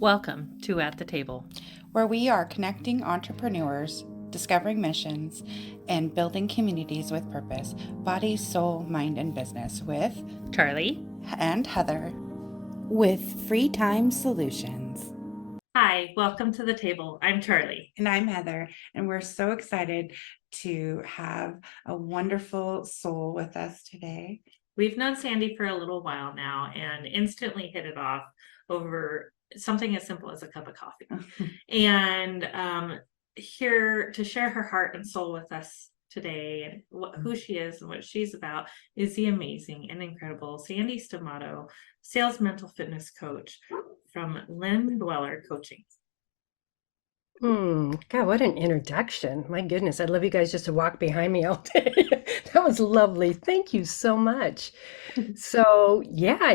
Welcome to At the Table, where we are connecting entrepreneurs, discovering missions, and building communities with purpose, body, soul, mind, and business with Charlie and Heather with Free Time Solutions. Hi, welcome to the table. I'm Charlie. And I'm Heather, and we're so excited to have a wonderful soul with us today. We've known Sandy for a little while now and instantly hit it off over something as simple as a cup of coffee. And here to share her heart and soul with us today and who she is and what she's about is the amazing and incredible Sandy Stamato, sales mental fitness coach from Limbdweller Coaching. God, what an introduction. My goodness, I'd love you guys just to walk behind me all day. That was lovely. Thank you so much. So, yeah,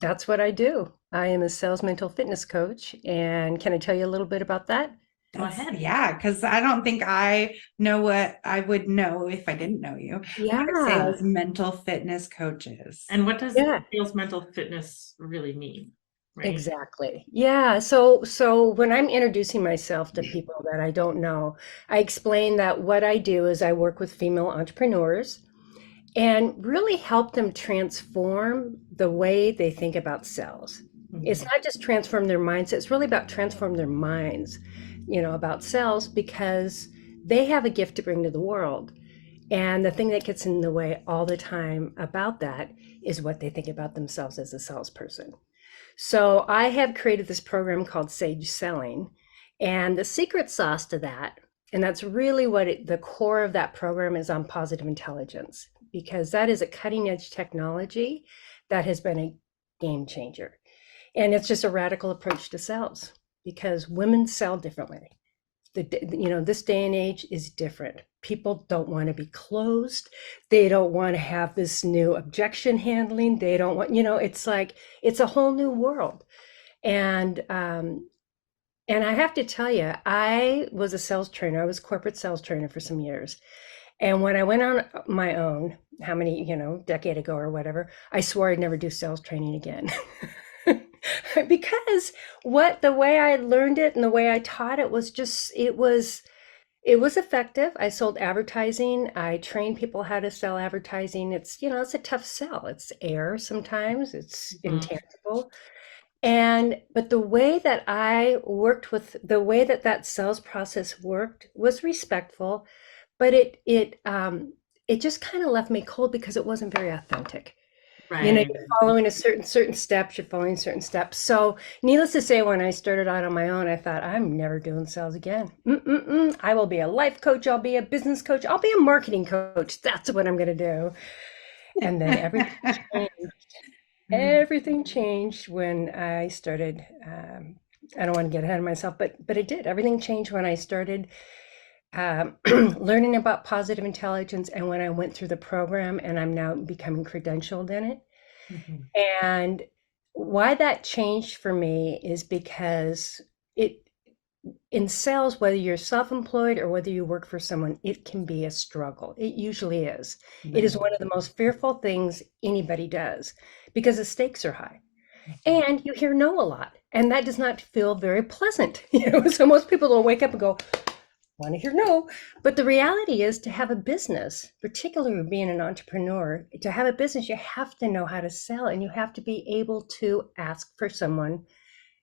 that's what I do. I am a sales mental fitness coach. And can I tell you a little bit about that? Go ahead. Yeah, because I don't think I know what I would know if I didn't know you. Yeah. Sales mental fitness coaches. And what does Yeah. sales mental fitness really mean? Right. Exactly. Yeah. So when I'm introducing myself to people that I don't know, I explain that what I do is I work with female entrepreneurs and really help them transform the way they think about sales. It's not just transform their mindset, it's really about transform their minds, about sales because they have a gift to bring to the world. And the thing that gets in the way all the time about that is what they think about themselves as a salesperson. So I have created this program called Sage Selling. And the secret sauce to that, and that's really the core of that program is on positive intelligence, because that is a cutting edge technology that has been a game changer. And it's just a radical approach to sales because women sell differently. This day and age is different. People don't want to be closed. They don't want to have this new objection handling. They don't want, it's like it's a whole new world. And I have to tell you, I was a sales trainer. I was a corporate sales trainer for some years. And when I went on my own, how many, decade ago or whatever, I swore I'd never do sales training again. Because the way I learned it and the way I taught it was just, it was effective. I sold advertising. I trained people how to sell advertising. It's a tough sell. It's air sometimes. It's intangible. But the way that I worked with the way that sales process worked was respectful, but it just kind of left me cold because it wasn't very authentic. Right. You're following a certain steps, you're following certain steps. So needless to say, when I started out on my own, I thought, I'm never doing sales again. I will be a life coach. I'll be a business coach. I'll be a marketing coach. That's what I'm going to do. And then everything changed when I started. I don't want to get ahead of myself, but it did. Everything changed when I started learning about positive intelligence and when I went through the program and I'm now becoming credentialed in it. And why that changed for me is because it in sales, whether you're self-employed or whether you work for someone, it can be a struggle. It usually is. It is one of the most fearful things anybody does because the stakes are high. And you hear no a lot. And that does not feel very pleasant. So most people will wake up and go, want to hear no. But the reality is to have a business, particularly being an entrepreneur, to have a business, you have to know how to sell and you have to be able to ask for someone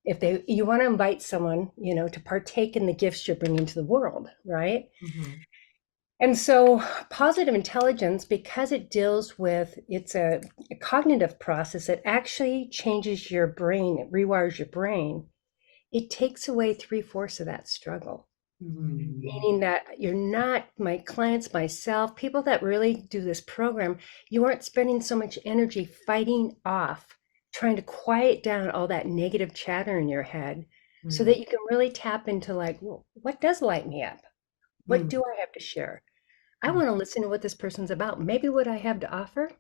if you want to invite someone, to partake in the gifts you're bringing to the world, right? And so positive intelligence, because it deals with, it's a cognitive process that actually changes your brain, it rewires your brain. It takes away 3/4 of that struggle. Meaning that you're not, my clients, myself, people that really do this program, you aren't spending so much energy fighting off, trying to quiet down all that negative chatter in your head so that you can really tap into like, well, what does light me up? What do I have to share? I want to listen to what this person's about. Maybe what I have to offer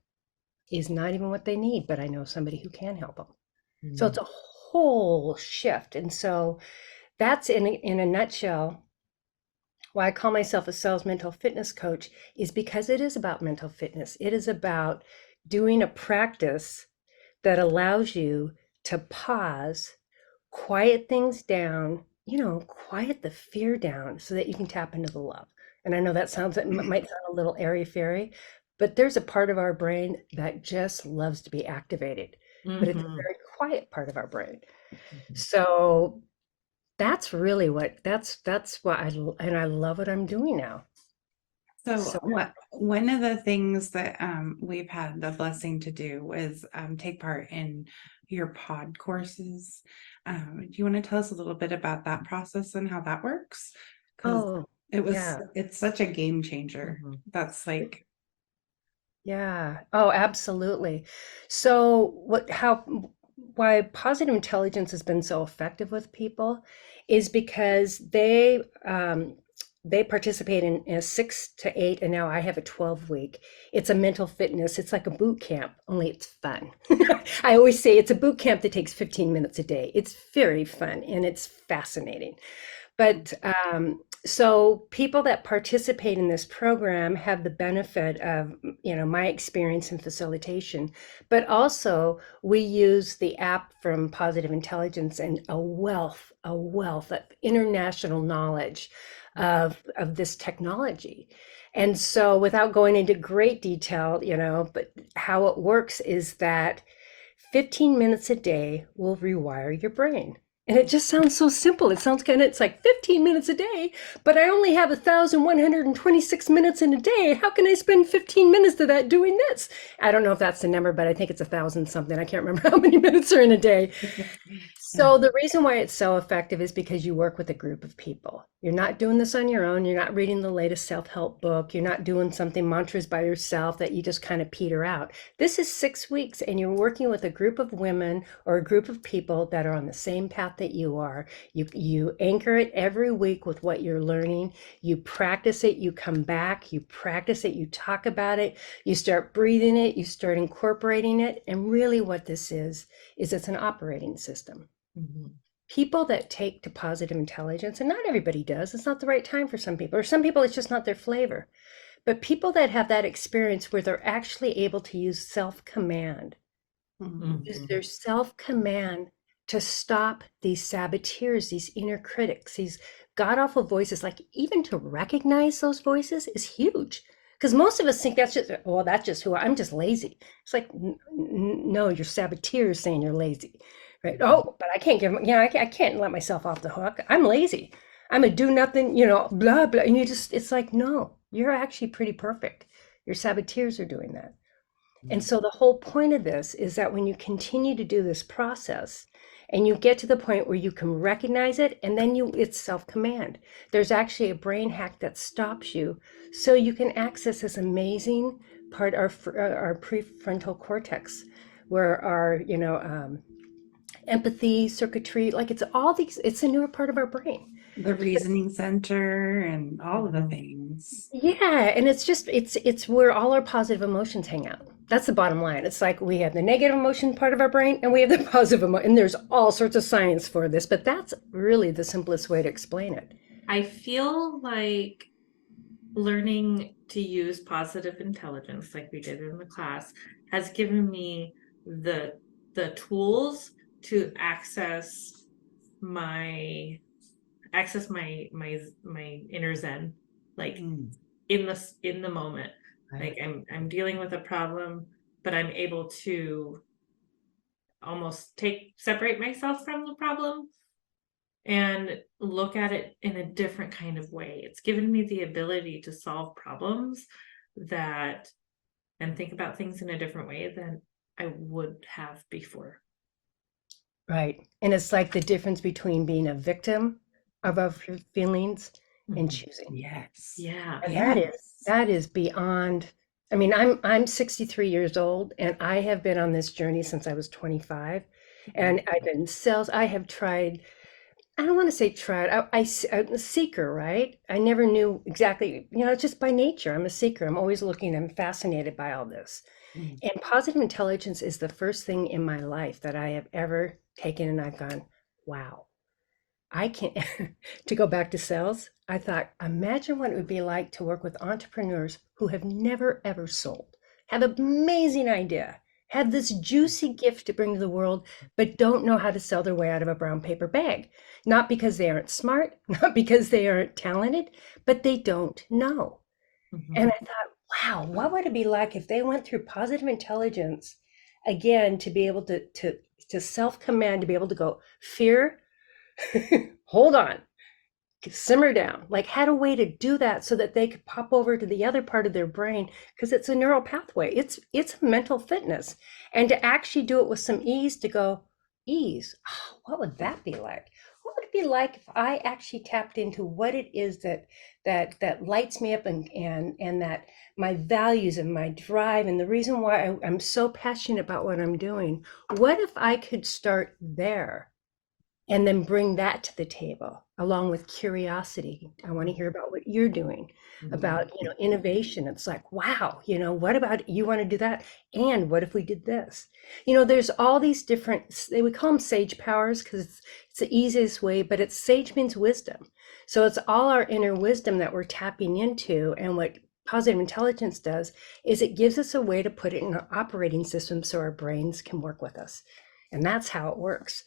is not even what they need, but I know somebody who can help them. So it's a whole shift. And so that's in a nutshell why I call myself a sales mental fitness coach is because it is about mental fitness. It is about doing a practice that allows you to pause quiet things down, quiet the fear down so that you can tap into the love. And I know that might sound a little airy fairy, but there's a part of our brain that just loves to be activated, but it's a Mhm. very quiet part of our brain. So that's really that's what and I love what I'm doing now. So So, one of the things that we've had the blessing to do is take part in your pod courses. Do you want to tell us a little bit about that process and how that works? Because oh, it's yeah. such a game changer. Mhm. That's like, Yeah. Oh, absolutely. So why positive intelligence has been so effective with people is because they participate in a 6 to 8, and now I have a 12 week. It's a mental fitness. It's like a boot camp, only it's fun. I always say it's a boot camp that takes 15 minutes a day. It's very fun and it's fascinating. But so people that participate in this program have the benefit of, my experience in facilitation, but also we use the app from Positive Intelligence and a wealth of international knowledge of this technology. And so without going into great detail, but how it works is that 15 minutes a day will rewire your brain. And it just sounds so simple. It sounds it's like 15 minutes a day, but I only have 1,126 minutes in a day. How can I spend 15 minutes of that doing this? I don't know if that's the number, but I think it's 1,000 something. I can't remember how many minutes are in a day. yeah. So the reason why it's so effective is because you work with a group of people. You're not doing this on your own. You're not reading the latest self-help book. You're not doing something mantras by yourself that you just kind of peter out. This is 6 weeks and you're working with a group of women or a group of people that are on the same path that you are. You anchor it every week with what you're learning. You practice it, you come back, you practice it, you talk about it, you start breathing it, you start incorporating it. And really what this is it's an operating system. Mhm. People that take to positive intelligence, and not everybody does, it's not the right time for some people, or some people it's just not their flavor. But people that have that experience where they're actually able to use self command, use Mhm. their self command to stop these saboteurs, these inner critics, these god awful voices, like even to recognize those voices is huge. Because most of us think that's just I'm just lazy. It's like, no, your saboteur is saying you're lazy, right? Oh, but I can't I can't let myself off the hook. I'm lazy. I'm a do nothing, blah, blah. And it's like, no, you're actually pretty perfect. Your saboteurs are doing that. And so the whole point of this is that when you continue to do this process and you get to the point where you can recognize it and then it's self-command. There's actually a brain hack that stops you so you can access this amazing part, our prefrontal cortex, where our, empathy circuitry, like it's a newer part of our brain. The reasoning center and all of the Mhm. things. Yeah, and it's where all our positive emotions hang out. That's the bottom line. It's like we have the negative emotion part of our brain and we have the positive emotion. And there's all sorts of science for this, but that's really the simplest way to explain it. I feel like learning to use positive intelligence like we did in the class has given me the tools to my my inner zen, like Mm, in the moment. right. Like I'm dealing with a problem, but I'm able to almost take separate myself from the problem and look at it in a different kind of way. It's given me the ability to solve problems that and think about things in a different way than I would have before. Right. And it's like the difference between being a victim of our feelings and Mhm. choosing. Yes. Yeah. And Yes. that is beyond. I mean, I'm 63 years old and I have been on this journey since I was 25. And I've been sales. I have tried, I don't want to say tried. I'm a seeker, right? I never knew exactly, just by nature, I'm a seeker. I'm always looking, I'm fascinated by all this. Mm, And positive intelligence is the first thing in my life that I have ever taken and I've gone, wow, I can't. To go back to sales, I thought, imagine what it would be like to work with entrepreneurs who have never ever sold, have an amazing idea, have this juicy gift to bring to the world, but don't know how to sell their way out of a brown paper bag. Not because they aren't smart, not because they aren't talented, but they don't know. And I thought, wow, what would it be like if they went through positive intelligence again to be able to self-command, to be able to go, fear, hold on, simmer down, like had a way to do that so that they could pop over to the other part of their brain, because it's a neural pathway, it's mental fitness, and to actually do it with some ease, to go, ease, oh, what would that be like? What would it be like if I actually tapped into what it is that lights me up, and that my values and my drive and the reason why I'm so passionate about what I'm doing? What if I could start there and then bring that to the table along with curiosity? I want to hear about what you're doing, about innovation. It's like, wow, what about, you want to do that, and what if we did this? There's all these different, we call them sage powers because it's the easiest way, but it's, sage means wisdom, so it's all our inner wisdom that we're tapping into. And what positive intelligence does is it gives us a way to put it in our operating system so our brains can work with us, and that's how it works.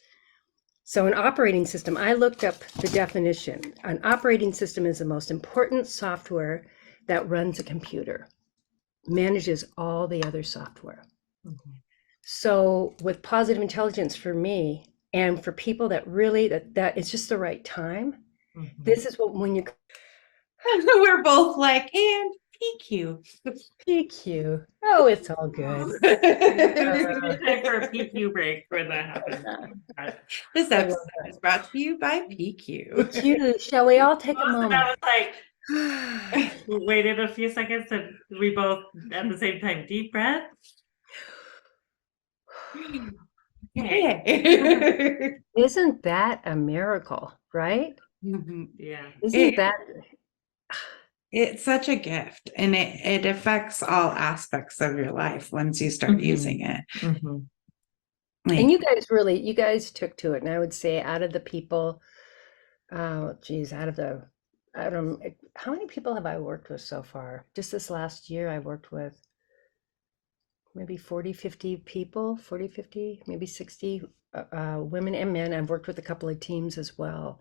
So an operating system, I looked up the definition. An operating system is the most important software that runs a computer, manages all the other software. So with positive intelligence, for me and for people that really, that it's just the right time. This is what, when you We're both like, and PQ. PQ, oh, it's all good. Time for a PQ break when that happens. This episode is brought to you by PQ. PQ, shall we all take a And moment? I was like, waited a few seconds and we both at the same time, deep breath. Hey. Isn't that a miracle, right? Yeah. Isn't that, It's such a gift, and it affects all aspects of your life once you start using it. and you guys took to it. And I would say, out of the people, geez, out of how many people have I worked with so far? Just this last year, I worked with maybe 40, 50 people, 40, 50, maybe 60 women and men. I've worked with a couple of teams as well.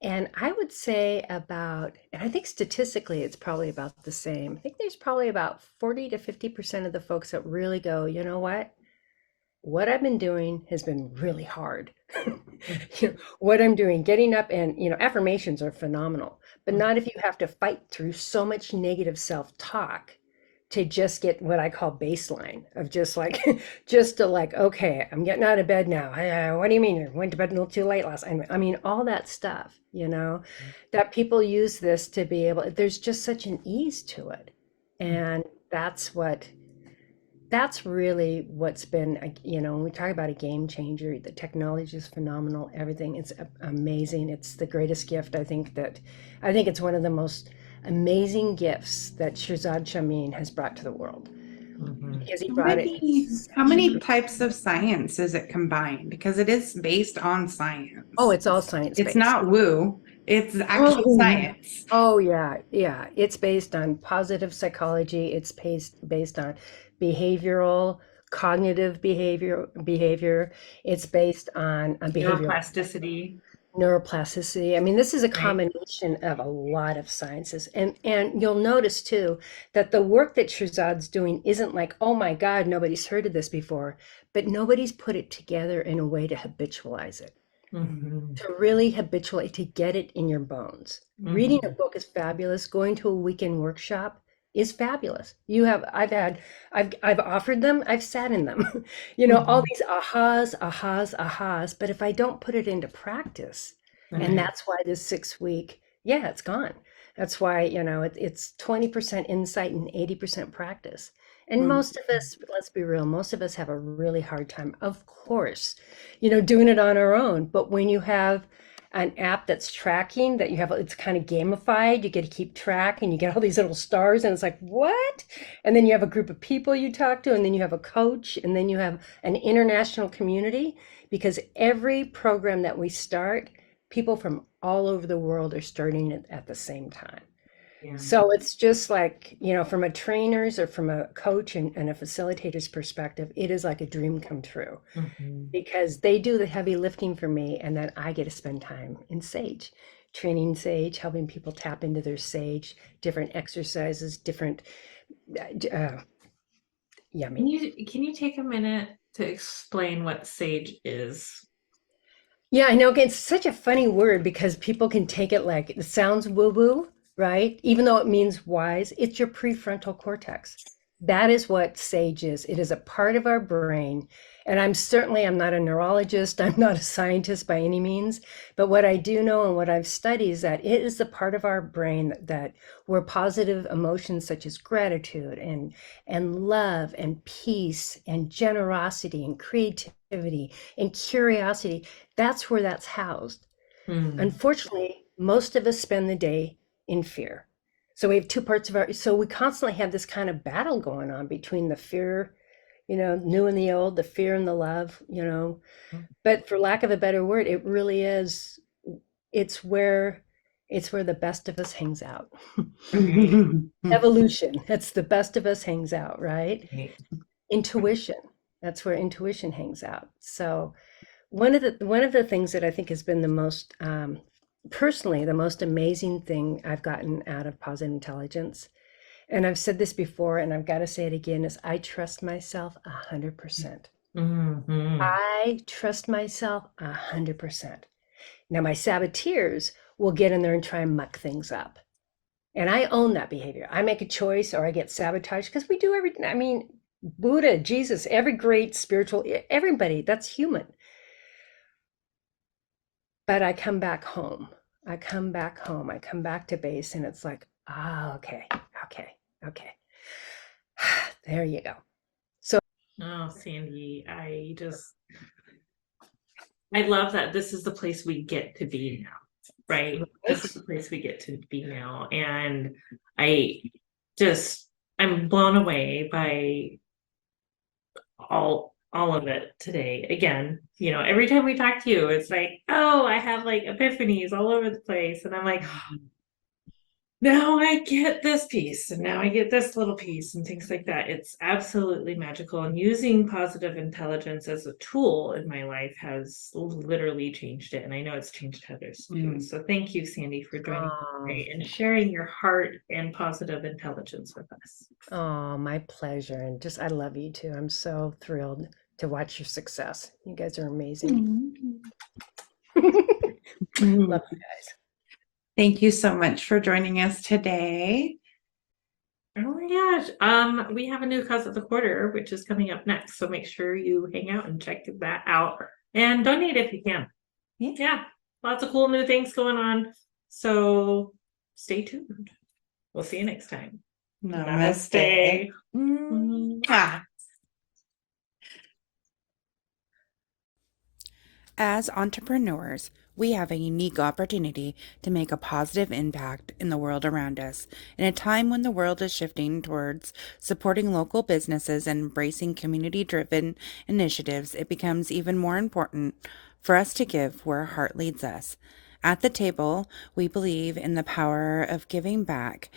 And I would say about, and I think statistically it's probably about the same. I think there's probably about 40 to 50% of the folks that really go, you know what I've been doing has been really hard. What I'm doing, getting up, and affirmations are phenomenal, but not if you have to fight through so much negative self-talk to just get what I call baseline of just like, just to like, okay, I'm getting out of bed now. What do you mean? I went to bed a little too late last night. I mean, all that stuff, that people use this to be able, there's just such an ease to it. And that's really what's been, when we talk about a game changer, the technology is phenomenal, everything, it's amazing. It's the greatest gift. I think it's one of the most amazing gifts that Shirzad Chamine has brought to the world, because he brought it. How many types of science is it combined? Because it is based on science. Oh, it's all science based. It's not woo. It's actual science. Oh yeah. It's based on positive psychology. It's based on behavioral, cognitive behavior. It's based on behavioral neuroplasticity. I mean, this is a combination of a lot of sciences. And you'll notice too that the work that Shirzad's doing isn't like, oh my God, nobody's heard of this before, but nobody's put it together in a way to habitualize it. To really habituate, to get it in your bones. Reading a book is fabulous. Going to a weekend workshop is fabulous. I've offered them, I've sat in them, all these ahas, but if I don't put it into practice, and that's why this 6-week, it's gone. That's why, it's 20% insight and 80% practice. And most of us, let's be real, most of us have a really hard time, of course, doing it on our own. But when you have an app that's tracking, that it's kind of gamified, you get to keep track, and you get all these little stars, and it's like, what? And then you have a group of people you talk to, and then you have a coach, and then you have an international community, because every program that we start, people from all over the world are starting it at the same time. Yeah. So it's just like, from a trainer's or from a coach and a facilitator's perspective, it is like a dream come true Mhm. because they do the heavy lifting for me, and then I get to spend time in sage, training sage, helping people tap into their sage, different exercises, different yummy. Can you take a minute to explain what sage is? Yeah, I know. Again, it's such a funny word because people can take it like it sounds woo-woo, right? Even though it means wise, it's your prefrontal cortex. That is what sage is. It is a part of our brain. And I'm not a neurologist, I'm not a scientist by any means, but what I do know and what I've studied is that it is the part of our brain that where positive emotions such as gratitude and love and peace and generosity and creativity and curiosity, that's where that's housed. Hmm. Unfortunately, most of us spend the day in fear. So we have two parts of so we constantly have this kind of battle going on between the fear, new and the old, the fear and the love. But for lack of a better word, it really is, it's where, it's where the best of us hangs out. Right. Evolution, that's the best of us hangs out, right? Right. Intuition, that's where intuition hangs out. So one of the things that I think has been the most personally the most amazing thing I've gotten out of positive intelligence, and I've said this before and I've got to say it again, is I trust myself 100%. Mhm. I trust myself 100%. Now my saboteurs will get in there and try and muck things up. And I own that behavior. I make a choice or I get sabotaged because we do everything. I mean, Buddha, Jesus, every great spiritual, everybody, that's human. But I come back home. I come back home. I come back to base and it's like, okay, okay, okay. There you go. So, Oh, Sandy, I love that this is the place we get to be now, right? This is right? the place we get to be now. And I just, I'm blown away by all of it today. Again, every time we talk to you, it's like, oh, I have like epiphanies all over the place. And I'm like, now I get this piece and now I get this little piece and things like that. It's absolutely magical. And using positive intelligence as a tool in my life has literally changed it. And I know it's changed Heather's too. So thank you, Sandy, for joining me Oh, today and sharing your heart and positive intelligence with us. oh, my pleasure. And just, I love you too. I'm so thrilled to watch your success. You guys are amazing. Love you guys. Thank you so much for joining us today. Oh my gosh. We have a new cause of the quarter, which is coming up next. So make sure you hang out and check that out and donate if you can. Yeah, lots of cool new things going on. So stay tuned. We'll see you next time. Namaste. Namaste. Mwah. As entrepreneurs, we have a unique opportunity to make a positive impact in the world around us. In a time when the world is shifting towards supporting local businesses and embracing community driven initiatives, it becomes even more important for us to give where our heart leads us. At the table, we believe in the power of giving back,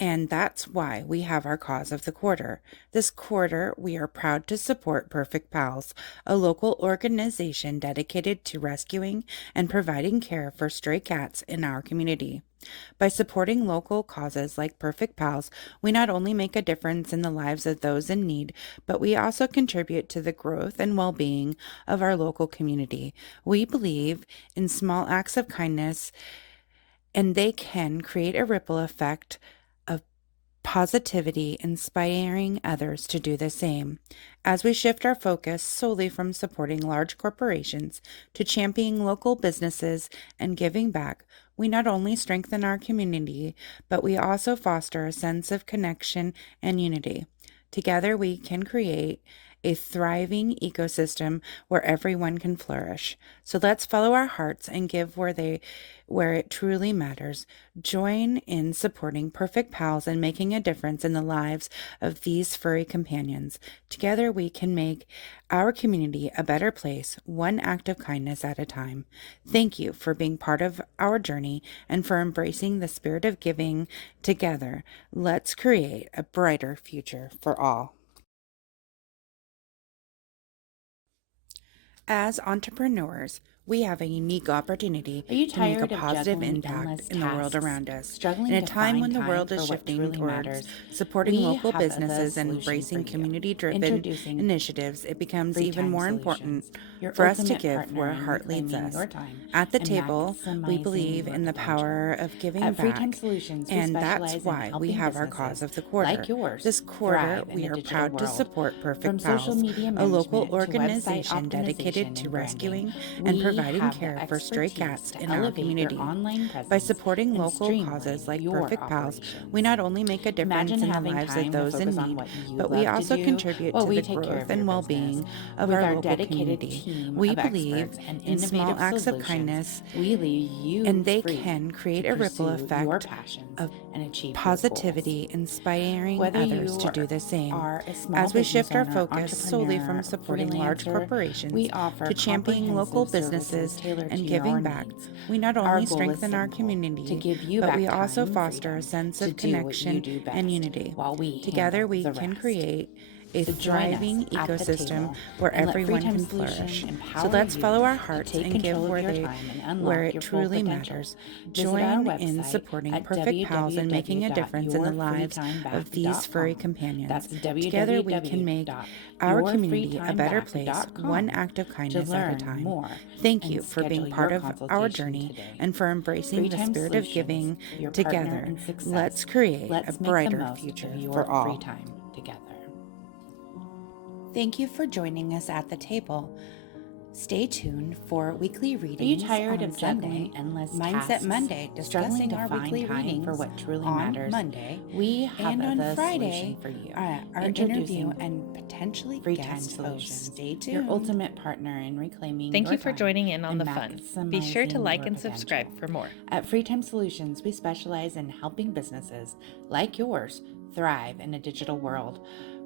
and that's why we have our cause of the quarter. This quarter, we are proud to support Perfect Pals, a local organization dedicated to rescuing and providing care for stray cats in our community. By supporting local causes like Perfect Pals, we not only make a difference in the lives of those in need, but we also contribute to the growth and well being of our local community. We believe in small acts of kindness, and they can create a ripple effect of positivity, inspiring others to do the same. As we shift our focus solely from supporting large corporations to championing local businesses and giving back, we not only strengthen our community, but we also foster a sense of connection and unity. Together, we can create a thriving ecosystem where everyone can flourish. So let's follow our hearts and give where it truly matters. Join in supporting perfect pals and making a difference in the lives of these furry companions. Together we can make our community a better place, one act of kindness at a time. Thank you for being part of our journey and for embracing the spirit of giving. Together, let's create a brighter future for all. As entrepreneurs, we have a unique opportunity Are you to make a tired of positive juggling impact endless in the world tasks, around us. struggling In a to time when find the time world for is what shifting truly towards matters? supporting We local have the businesses and solution for embracing you. community-driven Introducing initiatives, it becomes Free even Time more important Solutions, your for us to ultimate give partner where our in heart leads reclaiming us. your time At the and table, we maximizing believe your in the potential. power of giving At Free Time back, Solutions, we and that's specialize in why we helping have our cause businesses of the quarter. like yours This quarter, thrive in we a are digital proud to world. support From Perfect social Pals, media a local management to website organization dedicated optimization to and rescuing branding, and we providing have care the for stray expertise cats to in our elevate your community. online By presence supporting and local causes streamline like your Perfect Pals, we operations. not only make a difference Imagine in the having lives of time to those in focus on need, what you but we love to also do contribute while to we the take care growth of your and business. well-being of With our our local dedicated community. team We of believe experts and in small innovative acts of solutions, kindness, we leave you and they free can to create a ripple pursue your effect passions of and achieve your goals. positivity, inspiring Whether others you to do the same. are a small As we business shift our owner, focus solely from entrepreneur, supporting large freelancer, corporations we offer to championing local comprehensive services businesses tailored and to your giving back, needs. we not Our only goal is strengthen our simple: to community, give you but back we also time and foster a freedom sense to of do what you connection do best, and unity. while we Together, handle we the can rest. create a So join us thriving at the ecosystem table where and let Free everyone Time can Solution flourish. So empower let's you follow our to hearts take and give control of your time and where unlock it your full truly potential. matters. Visit our Join in website supporting at Perfect Pals and making a difference in the lives of these furry www.yourfreetimeback.com. companions. That's Together, we can make our community a better place, one www.yourfreetimeback.com act of to kindness at a learn time. more Thank you and for being schedule part your of our consultation journey today. and for embracing Free the Time spirit of Solutions, giving. your partner Together, in success. let's create a Let's make the brighter most future of your for all. free time together. Thank you for joining us at the table. Stay tuned for weekly Are you readings tired on of Sunday, juggling endless Mindset tasks, Monday, struggling discussing to our find weekly time readings for what truly on matters? Monday, We have and on the Friday, solution for you. our interview and potentially Free Time guest host. Solutions, Stay tuned. your ultimate partner in reclaiming Thank your you for time joining in on and the fun. Be sure to maximizing like your and potential. subscribe for more. At Free Time Solutions, we specialize in helping businesses like yours thrive in a digital world.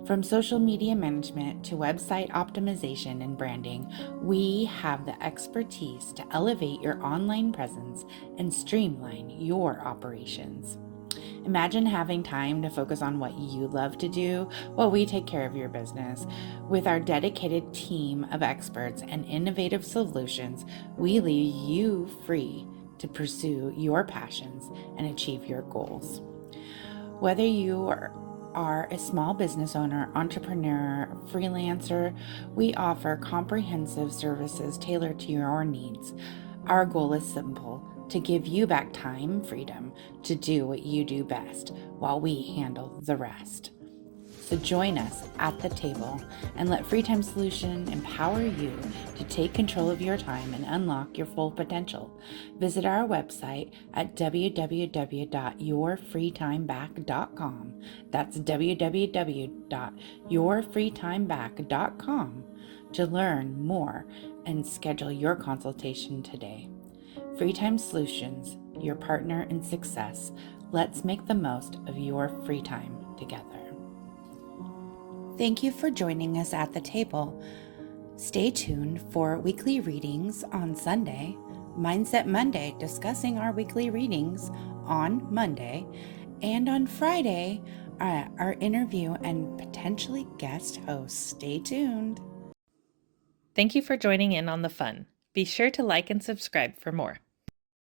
From social media management to website optimization and branding, we have the expertise to elevate your online presence and streamline your operations. Imagine having time to focus on what you love to do while we take care of your business. With our dedicated team of experts and innovative solutions, we leave you free to pursue your passions and achieve your goals. Whether you are a small business owner, entrepreneur, freelancer, we offer comprehensive services tailored to your needs. Our goal is simple: to give you back time and freedom to do what you do best while we handle the rest. So join us at the table and let Free Time Solution empower you to take control of your time and unlock your full potential. Visit our website at www.yourfreetimeback.com. That's www.yourfreetimeback.com to learn more and schedule your consultation today. Free Time Solutions, your partner in success. Let's make the most of your free time together. Thank you for joining us at the table. Stay tuned for weekly readings on Sunday, Mindset Monday, discussing our weekly readings on Monday, and on Friday, our interview and potentially guest host. Stay tuned. Thank you for joining in on the fun. Be sure to like and subscribe for more.